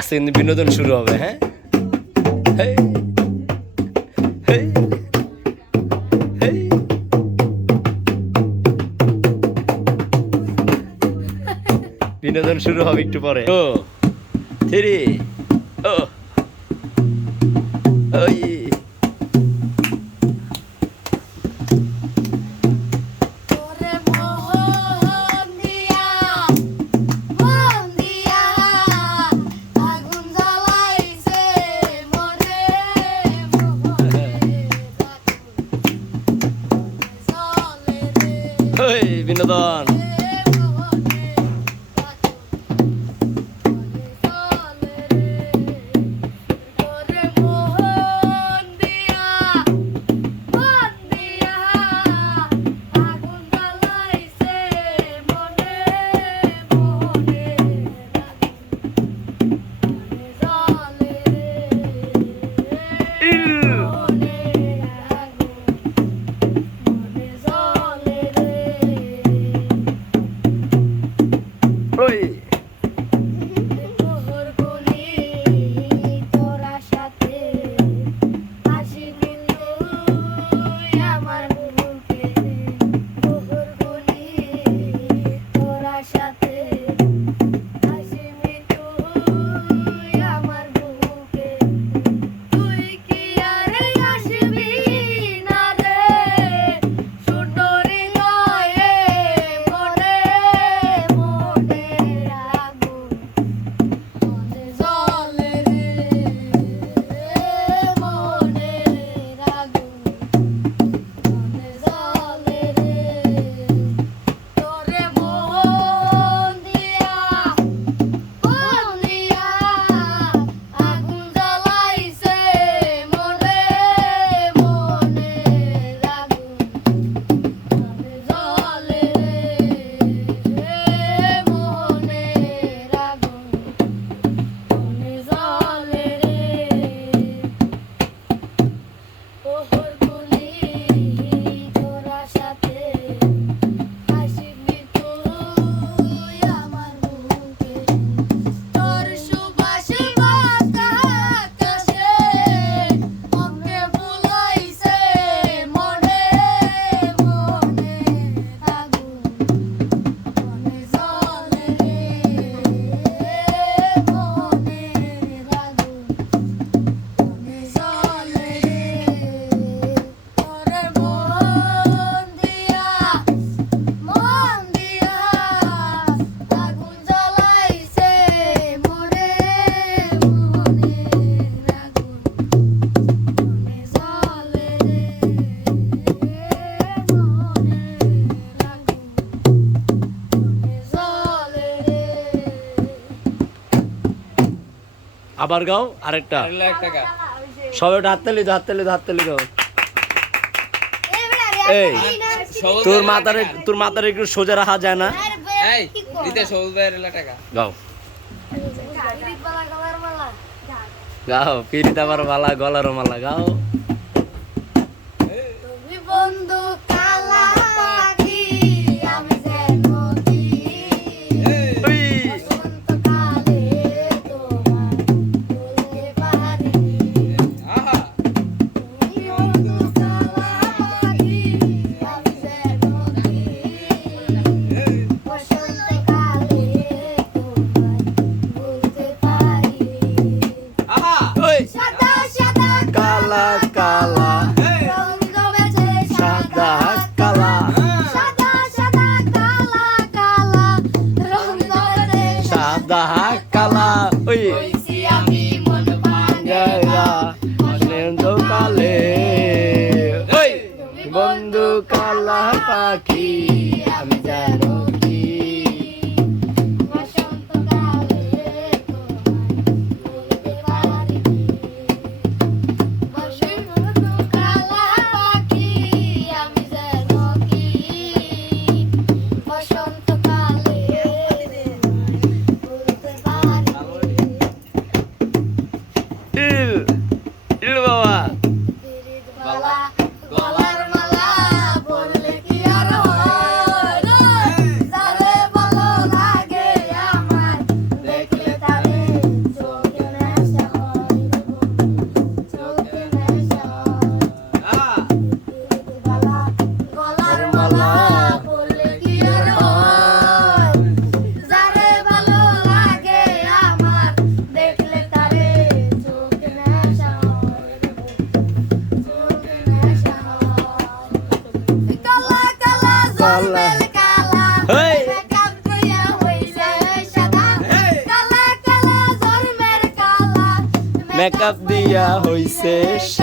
আস্তে কিন্তু বিনোদন শুরু হবে হ্যাঁ? বিনোদন শুরু হবে একটু পরে। ও থ্রি আবার গাও আরেকটা। সবাই হাততালি তো হাততালি তো হাততালি তো এই তোর মাথার তোর মাথার একটু সোজা রাখা যায় না? গাও। গাও পিরিত আবার মালা গলার মালা গাও। arroz seco.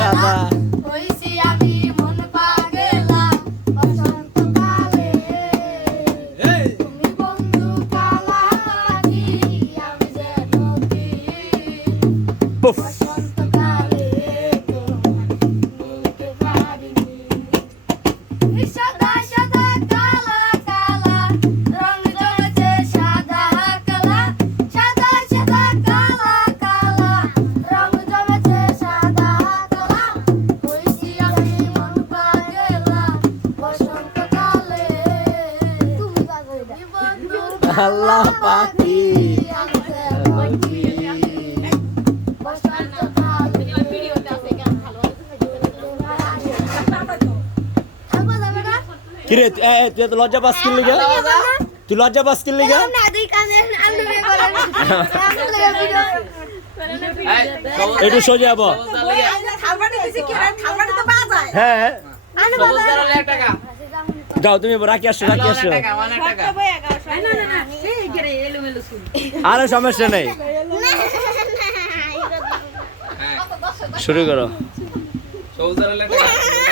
তুই লজ্জা পাস কিনলি গা তুই লজ্জা পাস কিনলি গা একটু সোজা যাব হ্যাঁ। যাও তুমি রাখি আসো রাখি আসো আরে সমস্যা নেই। শুরু করো।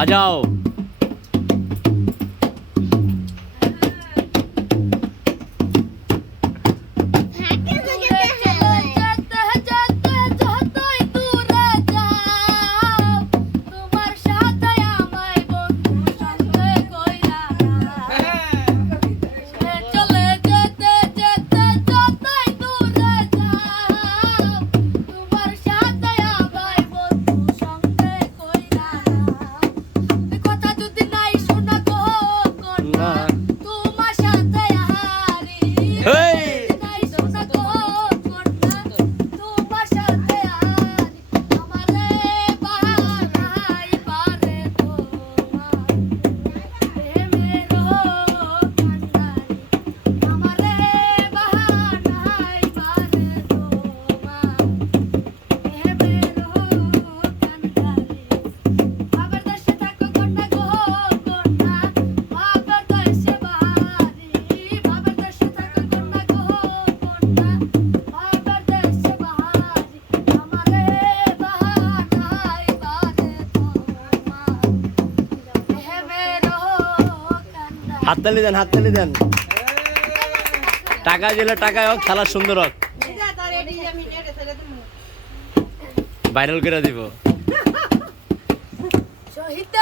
आ जाओ হাততালি দেন হাততালি দেন। টাকা দিলে টাকা হোক খেলা সুন্দর হোক। ভাইরাল করে দিব। শহীদ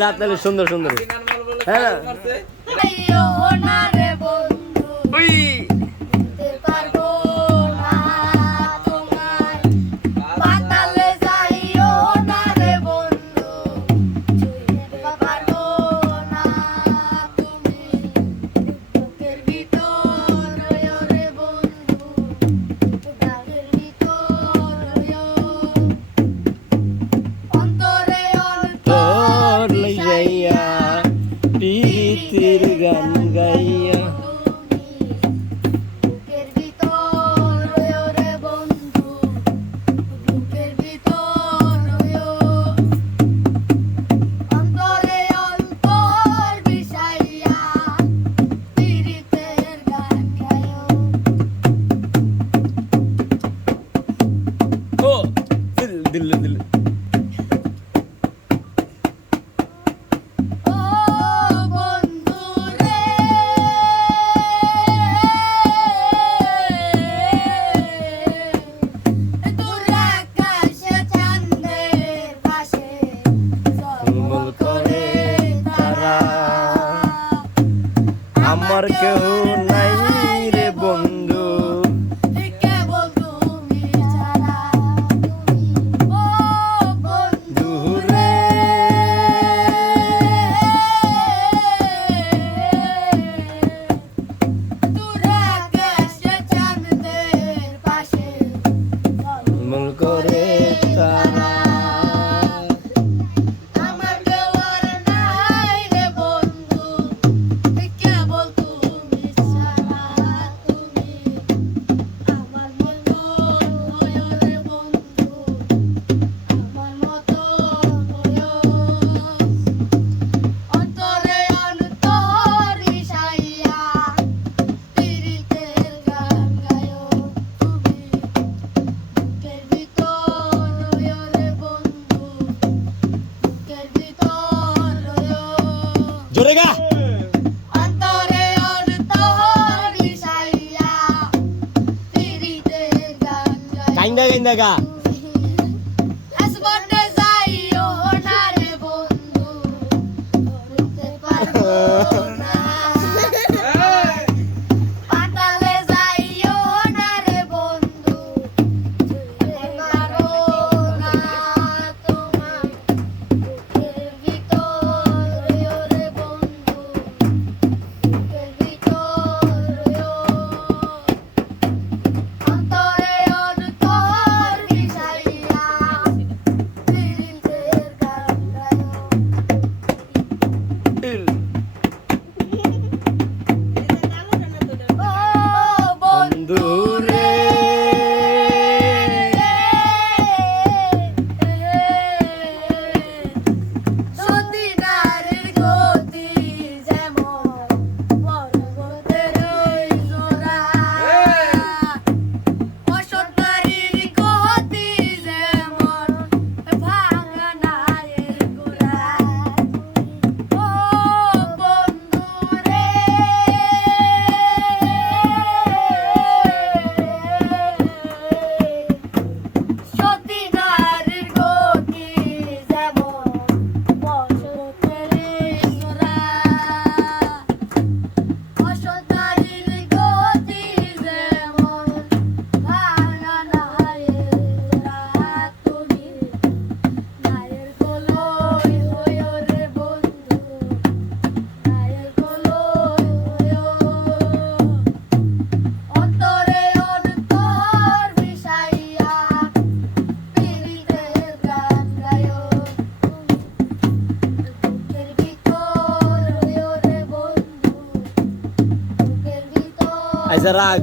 হাত তালে সুন্দর সুন্দর হ্যাঁ। আমার が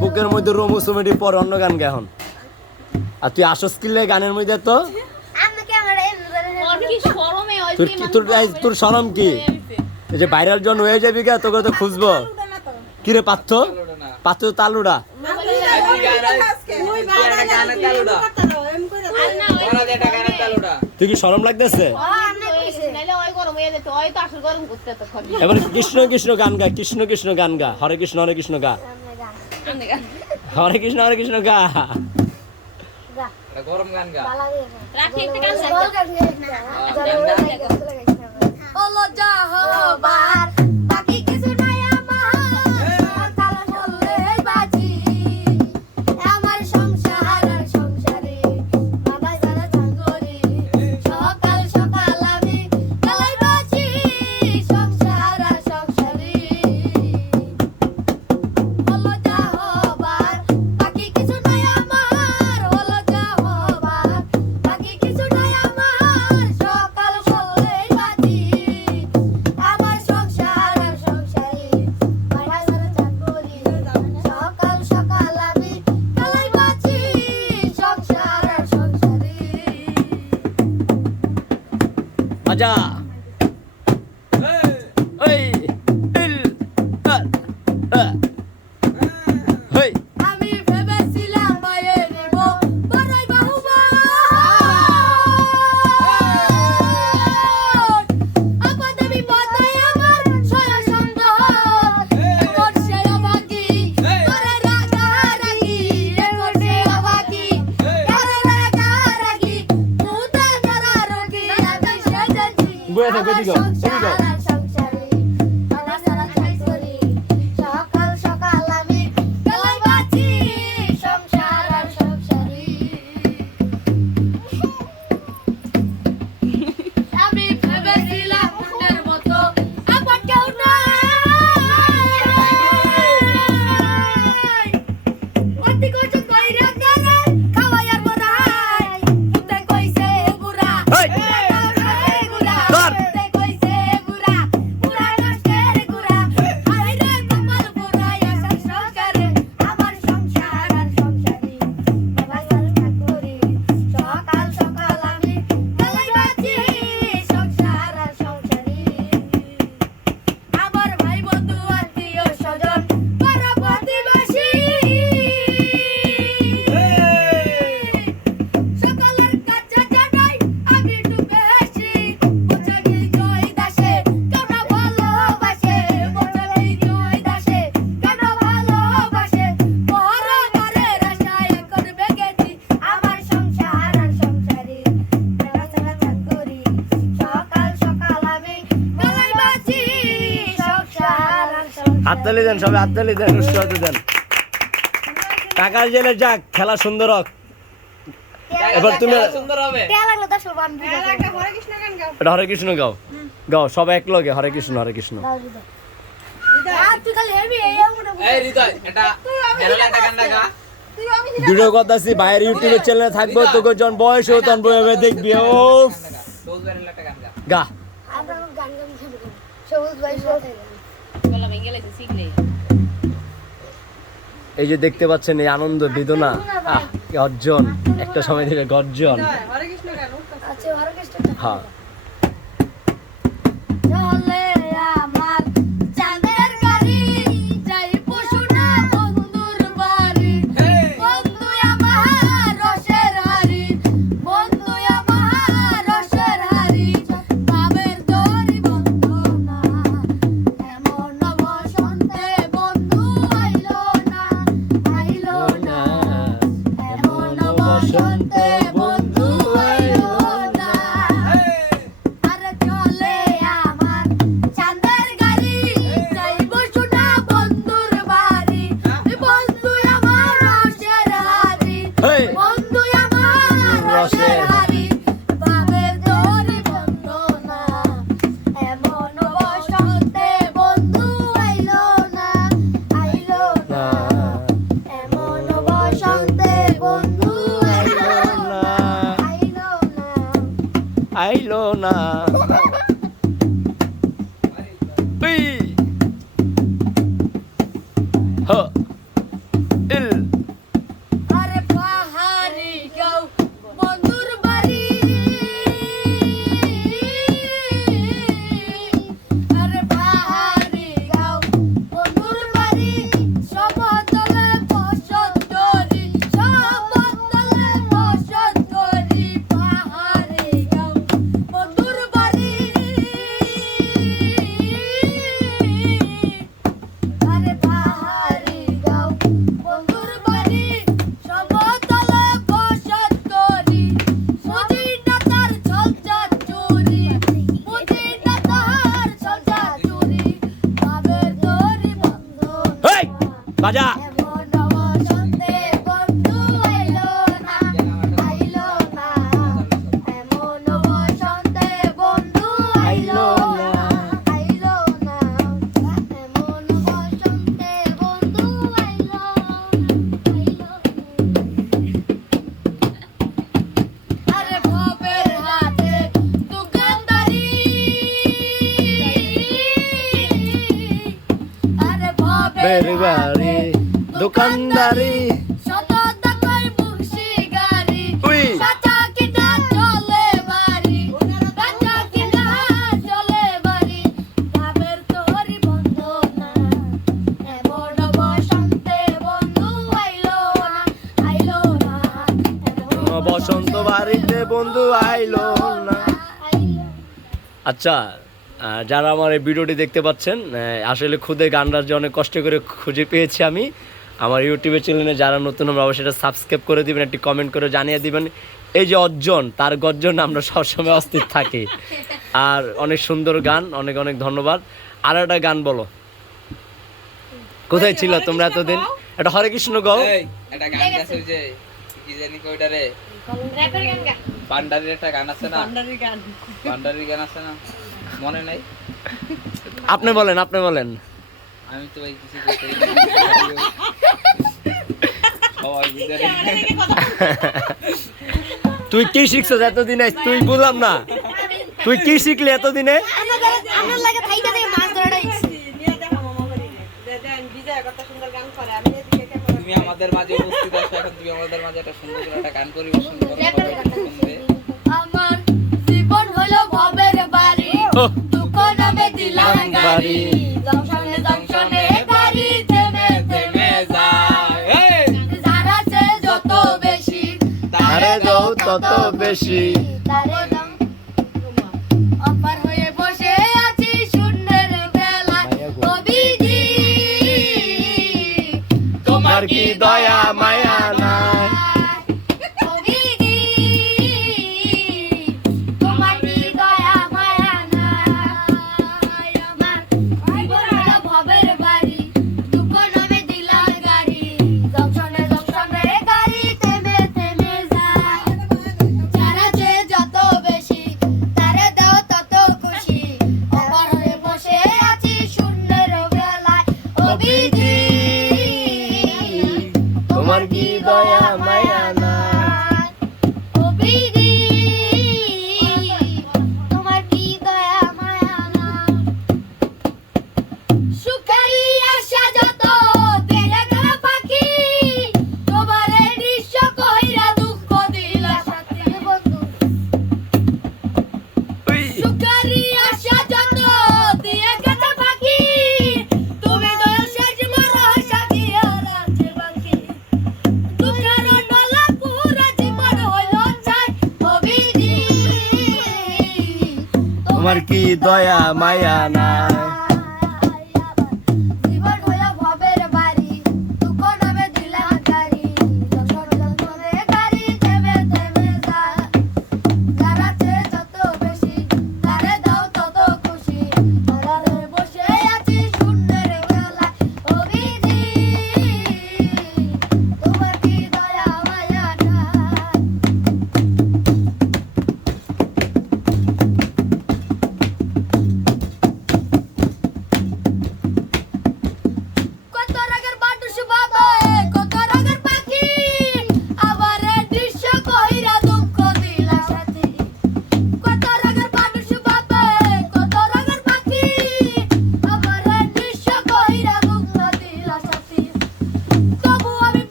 বুকের মধ্যে রোমো পর অন্য গান আর তুই আসস গানের মধ্যে তো? তোর কি তোর তোর শরম কি? এই যে ভাইরাল জন হয়ে যাবি গা তোকে তো খুঁজবো। তালুডা। তুই কি শরম লাগতেছে? এবার কৃষ্ণ কৃষ্ণ গান গা কৃষ্ণ কৃষ্ণ গান গা হরে কৃষ্ণ হরে কৃষ্ণ গা। হরে কৃষ্ণ হরে কৃষ্ণ গা। গরম গান গা। রাখি একটা গান ও লজ্জা হবার Here we go. হাততালি দেন সবাই হাততালি দেন উৎসাহ দেন। টাকার জেলে যাক খেলা সুন্দর হোক। এবার তুমি হরে কৃষ্ণ গাও। গাও। সবাই এক লগে হরে কৃষ্ণ হরে কৃষ্ণ। দুটো কথা আছি বাইরে ইউটিউবের চ্যানেলে থাকব তোকে যখন বয়স হো তখন বইভাবে দেখবি ও গা। সবুজ এই যে দেখতে পাচ্ছেন এই আনন্দ বেদনা। গর্জন একটা সময় থেকে গর্জন। হ্যাঁ। বসন্তে বন্ধ না। এমন বসন্তে বন্ধু আইলো না আইলো না। বসন্ত বাড়িতে বন্ধু আইলো না। আচ্ছা। যারা আমার এই ভিডিওটি দেখতে পাচ্ছেন আসলে খুদে গানটার যে অনেক কষ্ট করে খুঁজে পেয়েছি আমি। আমার ইউটিউবের চ্যানেলে যারা নতুন আমরা অবশ্যই সেটা সাবস্ক্রাইব করে দিবেন একটি কমেন্ট করে জানিয়ে দিবেন। এই যে অর্জন তার গর্জন আমরা সবসময় অস্থির থাকি। আর অনেক সুন্দর গান অনেক অনেক ধন্যবাদ। আর একটা গান বলো। কোথায় ছিল তোমরা এতদিন? এটা হরে কৃষ্ণ গাও। এই, একটা গান গাছে যে কি জানি গান পান্ডারির একটা গান আছে না? পান্ডারির গান আছে না? মনে নাই। আপনি বলেন আপনি বলেন। আমি তো ভাই কিছু তুই কি শিখছিস এতদিনে? তুই বুঝলাম না। তুই কি শিখলি এতদিনে? আমার লাগে থাইকা থেকে মাছ ধরাটা তুমি আমাদের মাঝে উপস্থিত আছো এখন তুমি আমাদের মাঝে একটা সুন্দর একটা গান পরিবেশন করো। আমার জীবন হলো ভবের বাড়ি ওহ। দুঃখ নামে দিলাম গাড়ি। জংশনে জংশনে গাড়ি থেমে থেমে যায়। এই, যার আছে যত বেশি আরে দাও তত বেশি। তারে দাম অপার হয়ে বসে আছি শূন্যের বেলায় কবিজি তোমার কি দয়া মায়া নাই? কি দয়া মায়া নাই।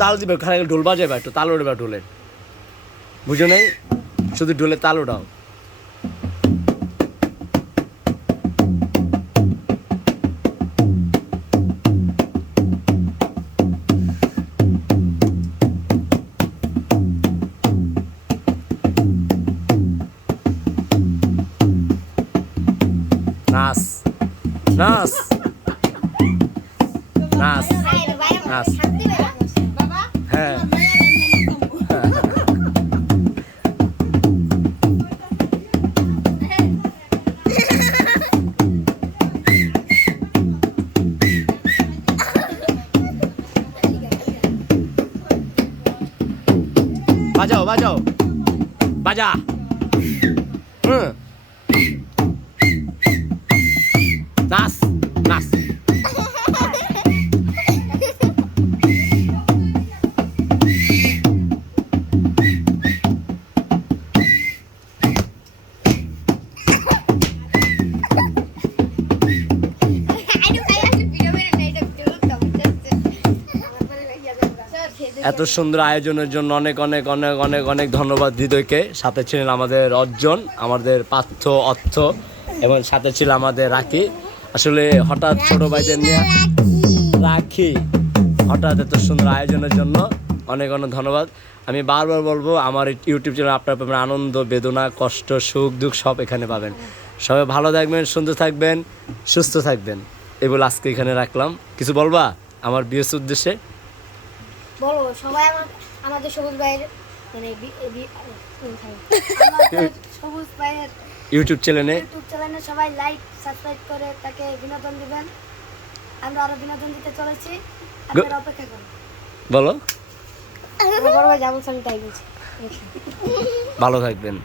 তাল দিবে খারাপ ঢোল বাজাবে একটু তাল উঠবে ঢোলের বুঝো নাই শুধু ঢোলে তাল উঠাও Nice. Nice. Nice. Nice. vaya, vaya. এত সুন্দর আয়োজনের জন্য অনেক অনেক অনেক অনেক অনেক ধন্যবাদ হৃদয়কে। সাথে ছিলেন আমাদের অর্জন আমাদের পার্থ অর্থ, এবং সাথে ছিল আমাদের রাখি। আসলে হঠাৎ ছোট ভাইদের নিয়ে রাখি, হঠাৎ এত সুন্দর আয়োজনের জন্য অনেক অনেক ধন্যবাদ। আমি বারবার বলব, আমার ইউটিউব চ্যানেল আপনার পাবেন আনন্দ, বেদনা, কষ্ট, সুখ, দুঃখ সব এখানে পাবেন। সবাই ভালো থাকবেন, সুন্দর থাকবেন, সুস্থ থাকবেন। এগুলো আজকে এখানে রাখলাম। কিছু বলবা আমার বিয়ের উদ্দেশ্যে? বলো সবাই আমার- আমাদের সবুজ ভাইয়ের মানে সবুজ ভাইয়ের ইউটিউব চ্যানেলে ইউটিউব চ্যানেলে সবাই লাইক সাবস্ক্রাইব করে তাকে বিনোদন দিবেন। আমরা আরও বিনোদন দিতে চলেছি। আপনারা অপেক্ষা করুন। বলো। ভালো থাকবেন।